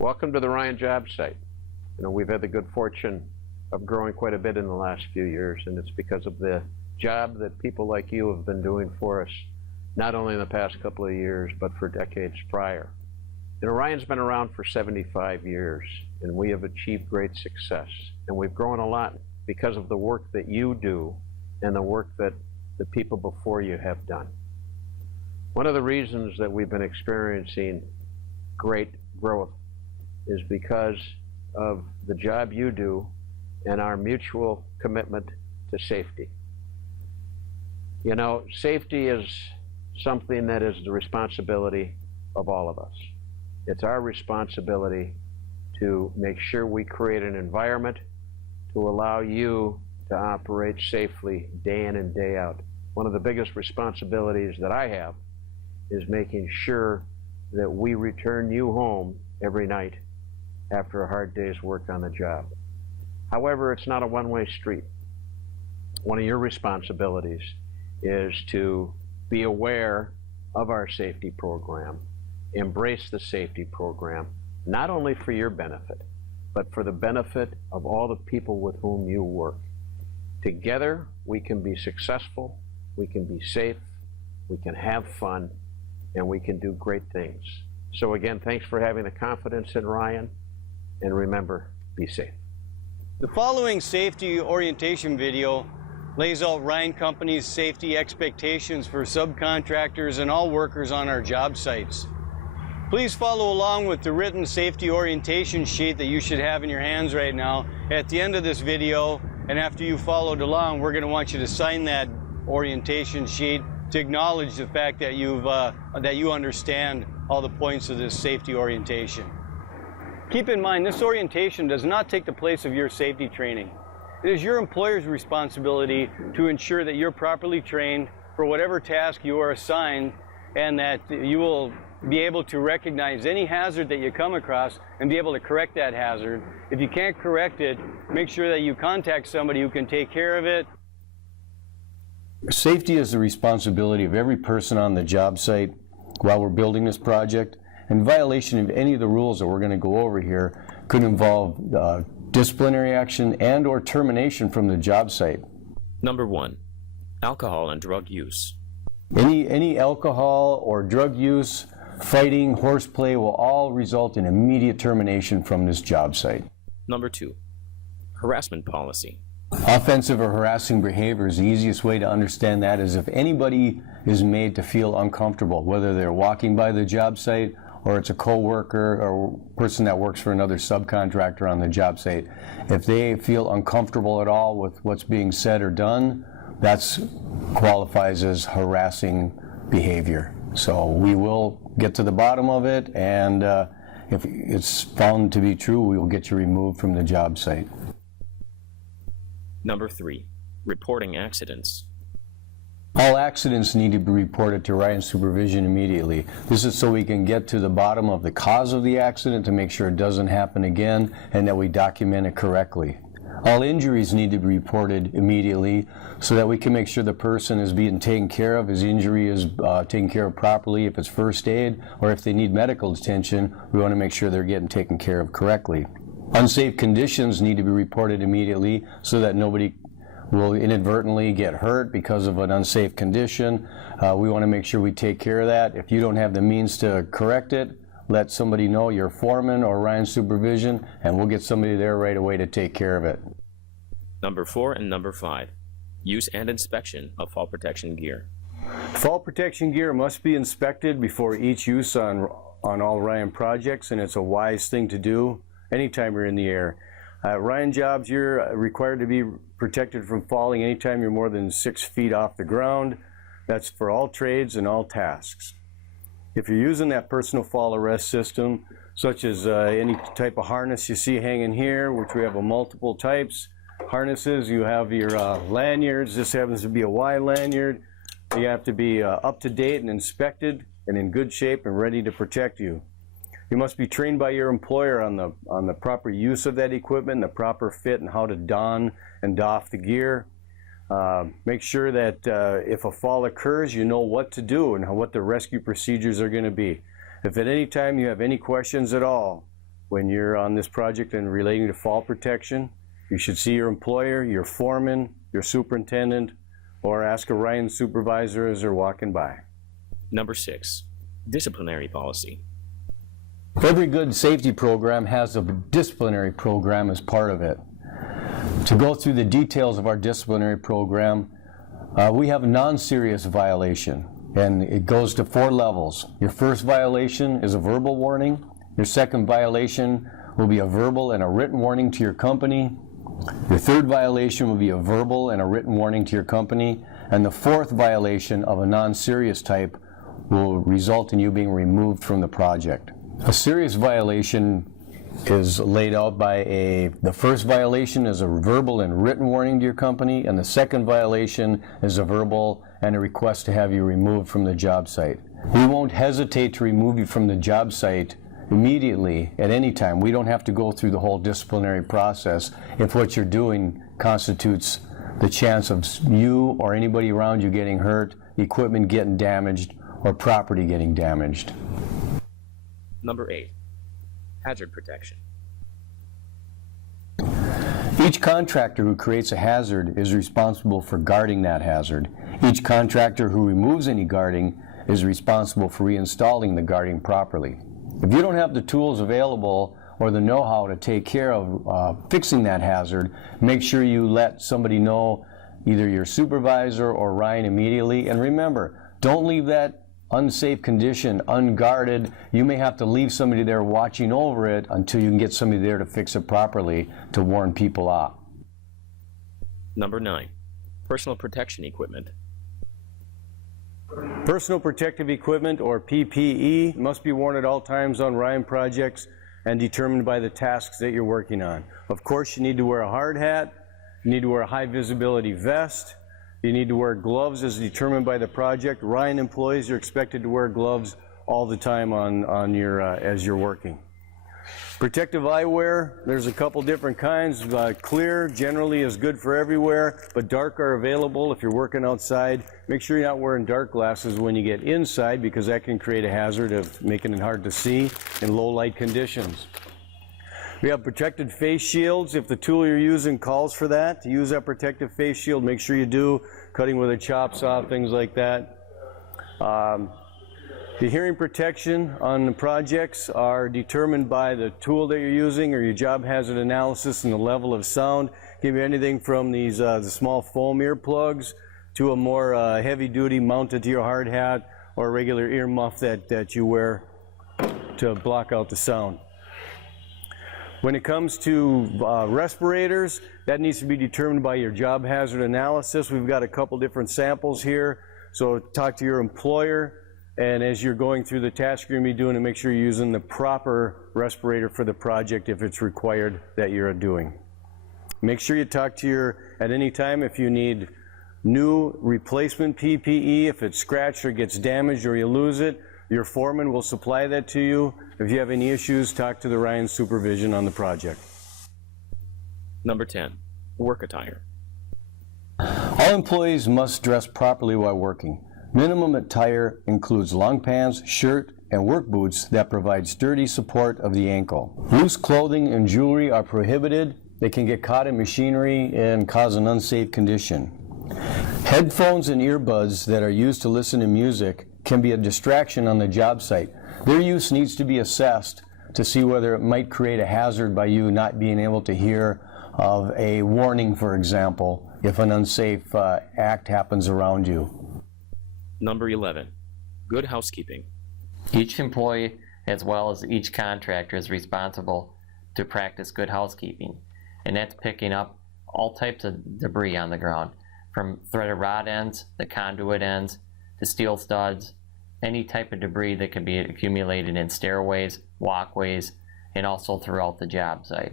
Welcome to the Ryan Jobsite. We've had the good fortune of growing quite a bit in the last few years, and it's because of the job that people like you have been doing for us, not only in the past couple of years, but for decades prior. Ryan's been around for 75 years, and we have achieved great success, and we've grown a lot because of the work that you do and the work that the people before you have done. One of the reasons that we've been experiencing great growth is because of the job you do and our mutual commitment to safety. Safety is something that is the responsibility of all of us. It's our responsibility to make sure we create an environment to allow you to operate safely day in and day out. One of the biggest responsibilities that I have is making sure that we return you home every night after a hard day's work on the job. However, it's not a one-way street. One of your responsibilities is to be aware of our safety program, embrace the safety program, not only for your benefit, but for the benefit of all the people with whom you work. Together, we can be successful, we can be safe, we can have fun, and we can do great things. So again, thanks for having the confidence in Ryan, and remember, be safe. The following safety orientation video lays out Ryan Company's safety expectations for subcontractors and all workers on our job sites. Please follow along with the written safety orientation sheet that you should have in your hands right now. At the end of this video, and after you followed along, we're going to want you to sign that orientation sheet to acknowledge the fact that you understand all the points of this safety orientation. Keep in mind, this orientation does not take the place of your safety training. It is your employer's responsibility to ensure that you're properly trained for whatever task you are assigned, and that you will be able to recognize any hazard that you come across and be able to correct that hazard. If you can't correct it, make sure that you contact somebody who can take care of it. Safety is the responsibility of every person on the job site while we're building this project, and violation of any of the rules that we're going to go over here could involve disciplinary action and or termination from the job site. Number 1, alcohol and drug use. Any alcohol or drug use, fighting, horseplay will all result in immediate termination from this job site. Number 2, harassment policy. Offensive or harassing behavior is the easiest way to understand that is if anybody is made to feel uncomfortable, whether they're walking by the job site or it's a co-worker or person that works for another subcontractor on the job site. If they feel uncomfortable at all with what's being said or done, that qualifies as harassing behavior. So we will get to the bottom of it, and if it's found to be true, we will get you removed from the job site. Number 3, reporting accidents. All accidents need to be reported to Ryan Supervision immediately. This is so we can get to the bottom of the cause of the accident to make sure it doesn't happen again and that we document it correctly. All injuries need to be reported immediately so that we can make sure the person is being taken care of, his injury is taken care of properly. If it's first aid or if they need medical attention, we want to make sure they're getting taken care of correctly. Unsafe conditions need to be reported immediately so that nobody will inadvertently get hurt because of an unsafe condition. We want to make sure we take care of that. If you don't have the means to correct it, let somebody know, your foreman or Ryan Supervision, and we'll get somebody there right away to take care of it. Number 4 and number 5, use and inspection of fall protection gear. Fall protection gear must be inspected before each use on all Ryan projects, and it's a wise thing to do anytime you're in the air. At Ryan Jobs, you're required to be protected from falling anytime you're more than 6 feet off the ground. That's for all trades and all tasks. If you're using that personal fall arrest system, such as any type of harness you see hanging here, which we have multiple types, harnesses, you have your lanyards. This happens to be a Y lanyard. You have to be up to date and inspected and in good shape and ready to protect you. You must be trained by your employer on the proper use of that equipment, the proper fit, and how to don and doff the gear. Make sure that if a fall occurs, you know what to do and what the rescue procedures are going to be. If at any time you have any questions at all, when you're on this project and relating to fall protection, you should see your employer, your foreman, your superintendent, or ask a Ryan supervisor as they're walking by. Number 6, disciplinary policy. Every good safety program has a disciplinary program as part of it. To go through the details of our disciplinary program, we have a non-serious violation, and it goes to 4 levels. Your first violation is a verbal warning. Your second violation will be a verbal and a written warning to your company. Your third violation will be a verbal and a written warning to your company. And the fourth violation of a non-serious type will result in you being removed from the project. A serious violation is laid out by the first violation is a verbal and written warning to your company, and the second violation is a verbal and a request to have you removed from the job site. We won't hesitate to remove you from the job site immediately at any time. We don't have to go through the whole disciplinary process if what you're doing constitutes the chance of you or anybody around you getting hurt, equipment getting damaged, or property getting damaged. Number 8, hazard protection. Each contractor who creates a hazard is responsible for guarding that hazard. Each contractor who removes any guarding is responsible for reinstalling the guarding properly. If you don't have the tools available or the know-how to take care of fixing that hazard, make sure you let somebody know, either your supervisor or Ryan, immediately. And remember, don't leave that unsafe condition unguarded. You may have to leave somebody there watching over it until you can get somebody there to fix it properly to warn people off. Number 9, personal protection equipment. Personal protective equipment, or PPE, must be worn at all times on Ryan projects and determined by the tasks that you're working on. Of course, you need to wear a hard hat, you need to wear a high visibility vest, you need to wear gloves as determined by the project. Ryan employees are expected to wear gloves all the time on your as you're working. Protective eyewear, there's a couple different kinds. Clear generally is good for everywhere, but dark are available if you're working outside. Make sure you're not wearing dark glasses when you get inside, because that can create a hazard of making it hard to see in low light conditions. We have protected face shields. If the tool you're using calls for that, to use that protective face shield, make sure you do. Cutting with a chop saw, things like that. The hearing protection on the projects are determined by the tool that you're using or your job hazard analysis and the level of sound. Give you anything from these the small foam earplugs to a more heavy-duty mounted to your hard hat or a regular ear muff that you wear to block out the sound. When it comes to respirators, that needs to be determined by your job hazard analysis. We've got a couple different samples here, so talk to your employer. And as you're going through the task you're going to be doing, to make sure you're using the proper respirator for the project if it's required that you're doing. Make sure you talk to at any time if you need new replacement PPE, if it's scratched or gets damaged or you lose it, your foreman will supply that to you. If you have any issues, talk to the Ryan supervision on the project. Number 10, work attire. All employees must dress properly while working. Minimum attire includes long pants, shirt, and work boots that provide sturdy support of the ankle. Loose clothing and jewelry are prohibited. They can get caught in machinery and cause an unsafe condition. Headphones and earbuds that are used to listen to music can be a distraction on the job site. Their use needs to be assessed to see whether it might create a hazard by you not being able to hear of a warning, for example, if an unsafe act happens around you. Number 11, good housekeeping. Each employee, as well as each contractor, is responsible to practice good housekeeping, and that's picking up all types of debris on the ground, from threaded rod ends, the conduit ends, to steel studs, any type of debris that can be accumulated in stairways, walkways, and also throughout the job site.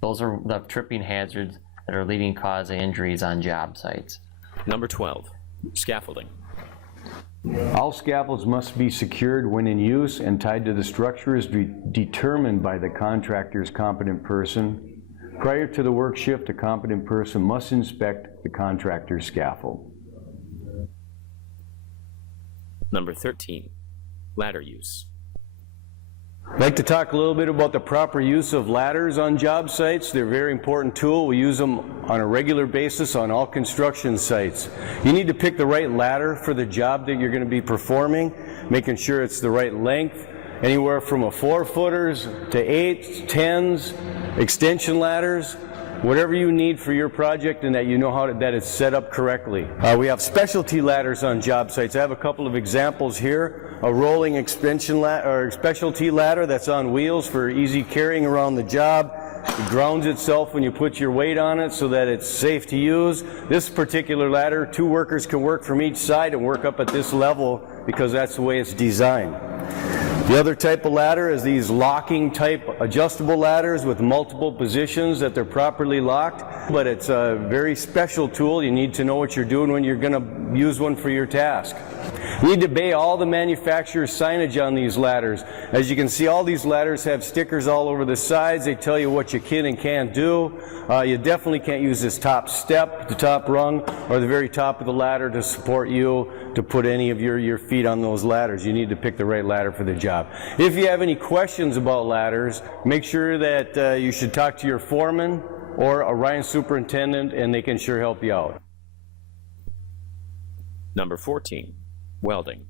Those are the tripping hazards that are leading cause of injuries on job sites. Number 12, scaffolding. All scaffolds must be secured when in use and tied to the structure as determined by the contractor's competent person. Prior to the work shift, a competent person must inspect the contractor's scaffold. Number 13, ladder use. I'd like to talk a little bit about the proper use of ladders on job sites. They're a very important tool. We use them on a regular basis on all construction sites. You need to pick the right ladder for the job that you're going to be performing, making sure it's the right length, anywhere from a 4-footers to 8s, 10s, extension ladders, whatever you need for your project and that you know that it's set up correctly. We have specialty ladders on job sites. I have a couple of examples here. A rolling extension or specialty ladder that's on wheels for easy carrying around the job. It grounds itself when you put your weight on it so that it's safe to use. This particular ladder, 2 workers can work from each side and work up at this level because that's the way it's designed. The other type of ladder is these locking type adjustable ladders with multiple positions that they're properly locked, but it's a very special tool. You need to know what you're doing when you're going to use one for your task. You need to obey all the manufacturer's signage on these ladders. As you can see, all these ladders have stickers all over the sides. They tell you what you can and can't do. You definitely can't use this top step, the top rung, or the very top of the ladder to support you to put any of your feet on those ladders. You need to pick the right ladder for the job. If you have any questions about ladders, make sure that you should talk to your foreman or a Ryan superintendent, and they can sure help you out. Number 14, welding.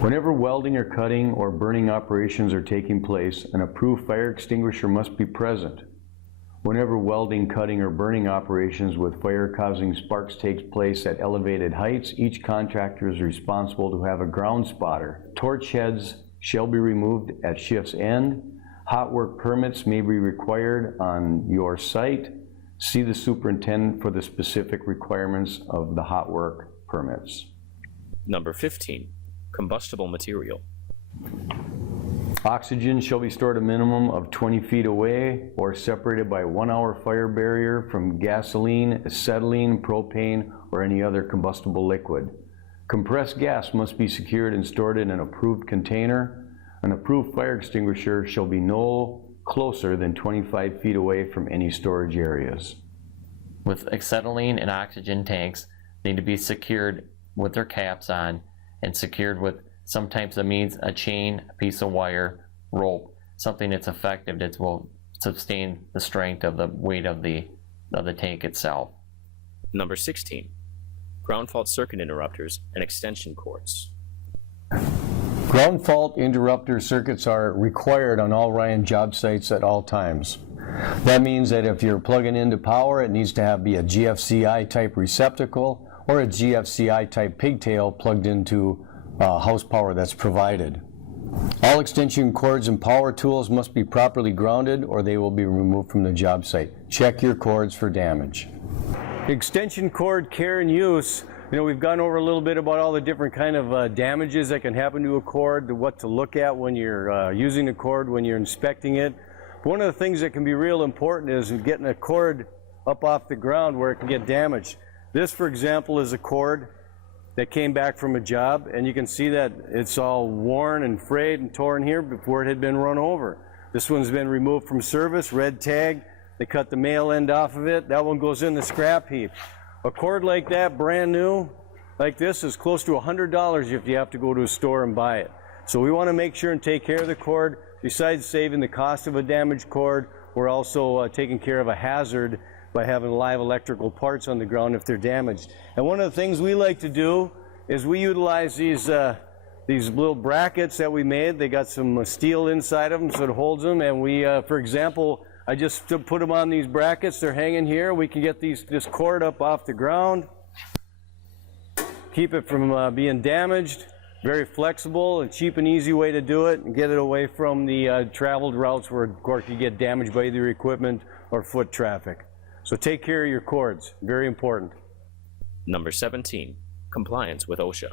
Whenever welding or cutting or burning operations are taking place, an approved fire extinguisher must be present. Whenever welding, cutting, or burning operations with fire-causing sparks takes place at elevated heights, each contractor is responsible to have a ground spotter. Torch heads shall be removed at shift's end. Hot work permits may be required on your site. See the superintendent for the specific requirements of the hot work permits. Number 15, combustible material. Oxygen shall be stored a minimum of 20 feet away or separated by a 1-hour fire barrier from gasoline, acetylene, propane, or any other combustible liquid. Compressed gas must be secured and stored in an approved container. An approved fire extinguisher shall be no closer than 25 feet away from any storage areas. With acetylene and oxygen tanks, they need to be secured with their caps on and secured with sometimes that means a chain, a piece of wire, rope, something that's effective that will sustain the strength of the weight of the tank itself. Number 16, ground fault circuit interrupters and extension cords. Ground fault interrupter circuits are required on all Ryan job sites at all times. That means that if you're plugging into power, it needs to be a GFCI type receptacle or a GFCI type pigtail plugged into house power that's provided. All extension cords and power tools must be properly grounded or they will be removed from the job site. Check your cords for damage. Extension cord care and use. You know, we've gone over a little bit about all the different kind of damages that can happen to a cord, what to look at when you're using the cord, when you're inspecting it. One of the things that can be real important is getting a cord up off the ground where it can get damaged. This, for example, is a cord that came back from a job, and you can see that it's all worn and frayed and torn here before it had been run over. This one's been removed from service, red tag. They cut the male end off of it. That one goes in the scrap heap. A cord like that, brand new, like this, is close to $100 if you have to go to a store and buy it. So we want to make sure and take care of the cord. Besides saving the cost of a damaged cord, we're also taking care of a hazard by having live electrical parts on the ground if they're damaged. And one of the things we like to do is we utilize these little brackets that we made. They got some steel inside of them so it holds them, and we, for example, I just put them on these brackets. They're hanging here. We can get this cord up off the ground, keep it from being damaged. Very flexible and cheap and easy way to do it, and get it away from the traveled routes where the cord could get damaged by either equipment or foot traffic. So take care of your cords, very important. Number 17, compliance with OSHA.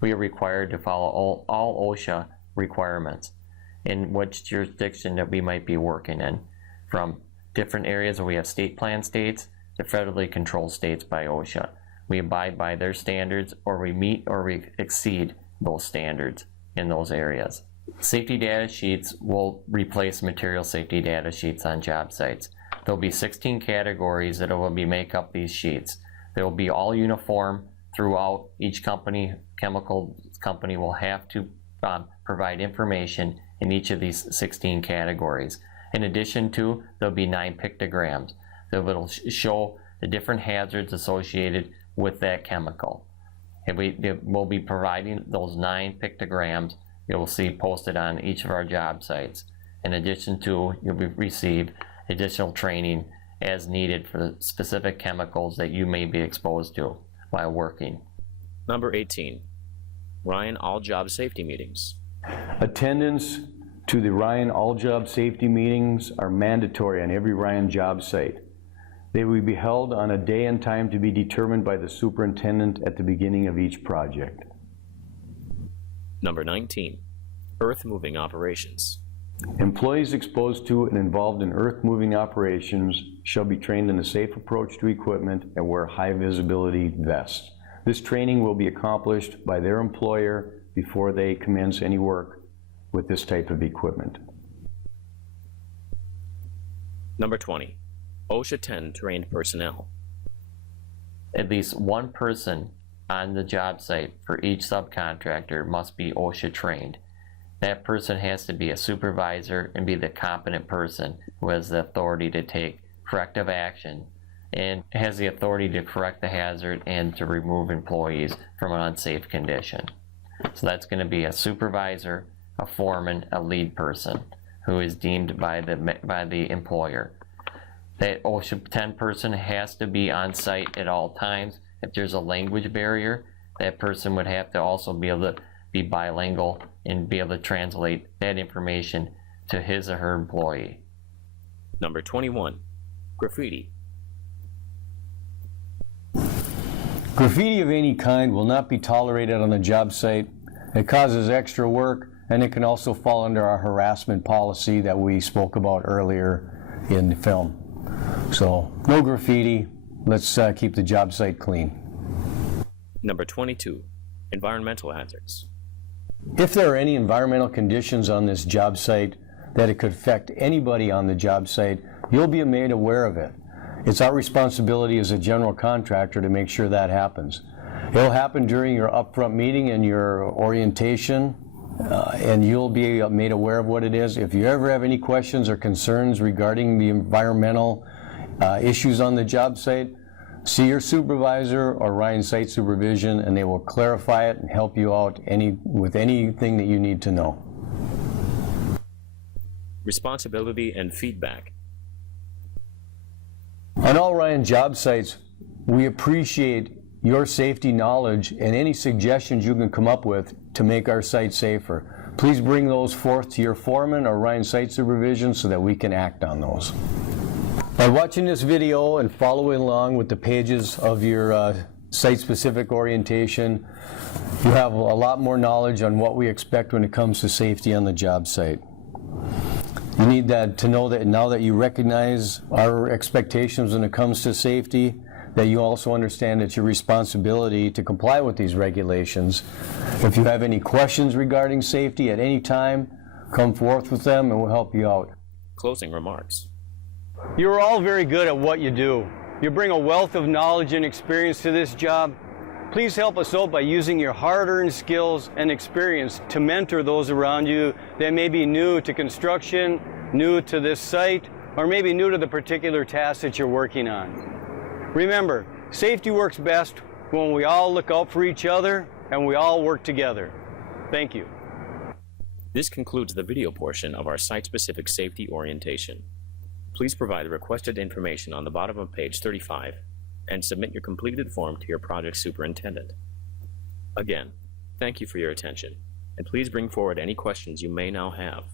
We are required to follow all OSHA requirements in which jurisdiction that we might be working in, from different areas where we have state plan states to federally controlled states by OSHA. We abide by their standards, or we meet or we exceed those standards in those areas. Safety data sheets will replace material safety data sheets on job sites. There'll be 16 categories that will make up these sheets. They will be all uniform throughout. Each company, chemical company, will have to provide information in each of these 16 categories. In addition to, there'll be 9 pictograms that will show the different hazards associated with that chemical. And we'll be providing those 9 pictograms you'll see posted on each of our job sites. In addition to, you'll receive additional training as needed for the specific chemicals that you may be exposed to while working. Number 18, Ryan All Job Safety Meetings. Attendance to the Ryan All Job Safety Meetings are mandatory on every Ryan job site. They will be held on a day and time to be determined by the superintendent at the beginning of each project. Number 19, Earth Moving Operations. Employees exposed to and involved in earth-moving operations shall be trained in a safe approach to equipment and wear high visibility vests. This training will be accomplished by their employer before they commence any work with this type of equipment. Number 20, OSHA 10 trained personnel. At least one person on the job site for each subcontractor must be OSHA trained. That person has to be a supervisor and be the competent person who has the authority to take corrective action and has the authority to correct the hazard and to remove employees from an unsafe condition. So that's going to be a supervisor, a foreman, a lead person who is deemed by the employer. That OSHA 10 person has to be on site at all times. If there's a language barrier, that person would have to also be able to be bilingual and be able to translate that information to his or her employee. Number 21, graffiti. Graffiti of any kind will not be tolerated on the job site. It causes extra work, and it can also fall under our harassment policy that we spoke about earlier in the film. So no graffiti. Let's keep the job site clean. Number 22, environmental hazards. If there are any environmental conditions on this job site that it could affect anybody on the job site, you'll be made aware of it. It's our responsibility as a general contractor to make sure that happens. It'll happen during your upfront meeting and your orientation, and you'll be made aware of what it is. If you ever have any questions or concerns regarding the environmental issues on the job site, see your supervisor or Ryan Site Supervision, and they will clarify it and help you out with anything that you need to know. Responsibility and feedback. On all Ryan job sites, we appreciate your safety knowledge and any suggestions you can come up with to make our site safer. Please bring those forth to your foreman or Ryan Site Supervision so that we can act on those. By watching this video and following along with the pages of your site-specific orientation, you have a lot more knowledge on what we expect when it comes to safety on the job site. You need to know that now that you recognize our expectations when it comes to safety, that you also understand it's your responsibility to comply with these regulations. If you have any questions regarding safety at any time, come forth with them and we'll help you out. Closing remarks. You're all very good at what you do. You bring a wealth of knowledge and experience to this job. Please help us out by using your hard-earned skills and experience to mentor those around you that may be new to construction, new to this site, or maybe new to the particular task that you're working on. Remember, safety works best when we all look out for each other and we all work together. Thank you. This concludes the video portion of our site-specific safety orientation. Please provide the requested information on the bottom of page 35 and submit your completed form to your project superintendent. Again, thank you for your attention, and please bring forward any questions you may now have.